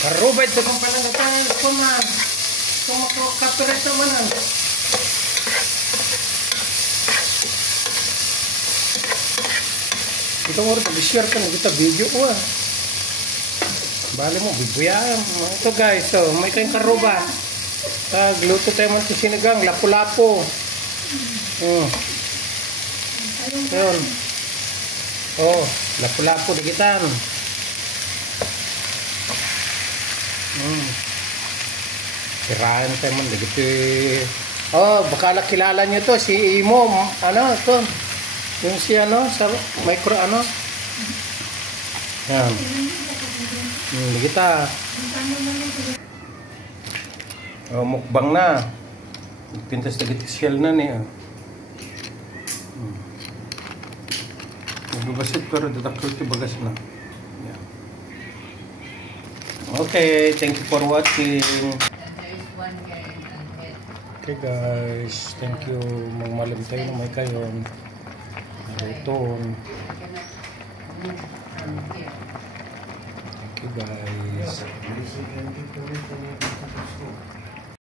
Karubay ito kung panangatan. Kuman. Kung makakapiret naman. Ito mo rin, pag-share ka na kita video ko Bali mo, bibuyan. Ito guys, so, may kayong karuba. Gluto tayo man sa sinigang, lapu-lapo. Yun. Lapu-lapo dikitan. Sirahan tayo man dikito. Baka kilala nyo to, si Imo. Ano, ito. Yung si sa micro Yan. Kita. Mukbang na. Pintas na shell na niya. Magbabasit pero dataklo ito bagas na. Yan. Okay, thank you for watching. Okay guys, thank you. Magmalam tayo na may kayon. Naruton. Thank you guys.